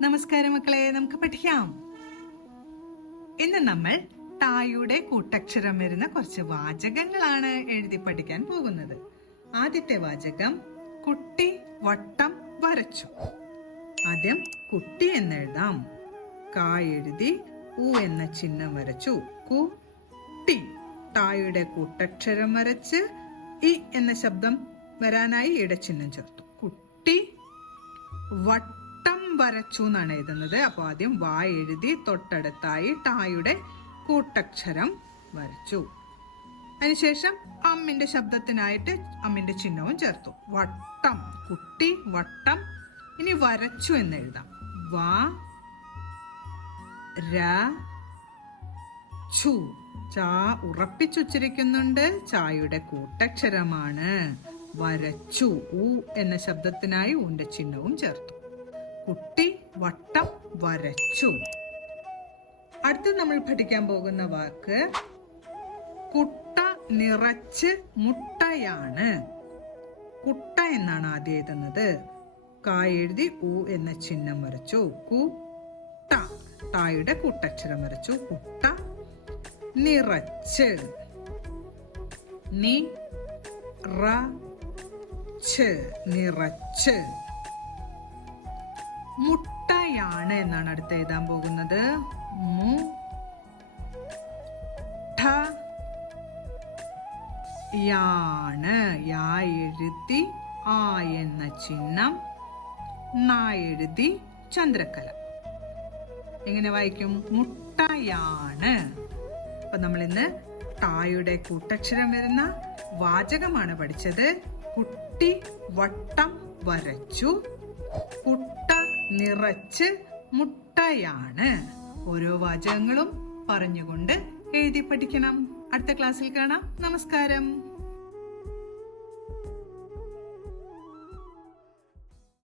നമസ്കാരം മക്കളെ, നമുക്ക് പഠിക്കാം. ഇന്ന് നമ്മൾ ടായുടെ കൂട്ടക്ഷരം വരുന്ന കുറച്ച് വാചകങ്ങളാണ് എഴുതി പഠിക്കാൻ പോകുന്നത്. ആദ്യത്തെ വാചകം, കുട്ടി വട്ടം വരച്ചു. ആദ്യം കുട്ടി എന്നെഴുതാം. കാ എഴുതി ഉ എന്ന ചിഹ്നം വരച്ചു. കുട്ടി. ടായുടെ കൂട്ടക്ഷരം വരച്ച് ഇ എന്ന ശബ്ദം വരാനായി ഇടച്ചിഹ്നം ചേർത്തു. കുട്ടി വട്ടം വരച്ചു എന്നാണ് എഴുതുന്നത്. അപ്പൊ ആദ്യം വാ എഴുതി തൊട്ടടുത്തായി ടായുടെ കൂട്ടക്ഷരം വരച്ചു. അതിനുശേഷം അമ്മിന്റെ ശബ്ദത്തിനായിട്ട് അമ്മിന്റെ ചിഹ്നവും ചേർത്തു. വട്ടം. കുട്ടി വട്ടം. ഇനി വരച്ചു എന്ന് എഴുതാം. വാ ര ചു. ചാ ഉറപ്പിച്ചുച്ചരിക്കുന്നുണ്ട്. ചായുടെ കൂട്ടക്ഷരമാണ്. വരച്ചു. ഉ എന്ന ശബ്ദത്തിനായി ഊന്റെ ചിഹ്നവും ചേർത്തു. കുട്ടി വട്ടം വരച്ചു. അടുത്ത് നമ്മൾ പഠിക്കാൻ പോകുന്ന വാക്ക്, കുട്ട നിറച്ച് മുട്ടയാണ്. കുട്ട എന്നാണ് ആദ്യം എഴുതുന്നത്. കാ എഴുതി ഉ എന്ന ചിഹ്നം വരച്ചു. കുട്ട. ടായുടെ കൂട്ടക്ഷരം വരച്ചു. കുട്ട നിറച്ച്. നിറച്ച്. മുട്ടയാണ് എന്നാണ് അടുത്ത് എഴുതാൻ പോകുന്നത്. യാണ്. യാ എഴുതി ആ എന്ന ചിഹ്നം, നാ എഴുതി ചന്ദ്രക്കല. എങ്ങനെ വായിക്കും? മുട്ടയാണ്. അപ്പൊ നമ്മൾ ഇന്ന് ടായുടെ കൂട്ടക്ഷരം വരുന്ന വാചകമാണ് പഠിച്ചത്. കുട്ടി വട്ടം വരച്ചു. കുട്ട നിറച്ച് മുട്ടയാണ്. ഓരോ വാചകങ്ങളും പറഞ്ഞുകൊണ്ട് എഴുതി പഠിക്കണം. അടുത്ത ക്ലാസ്സിൽ കാണാം. നമസ്കാരം.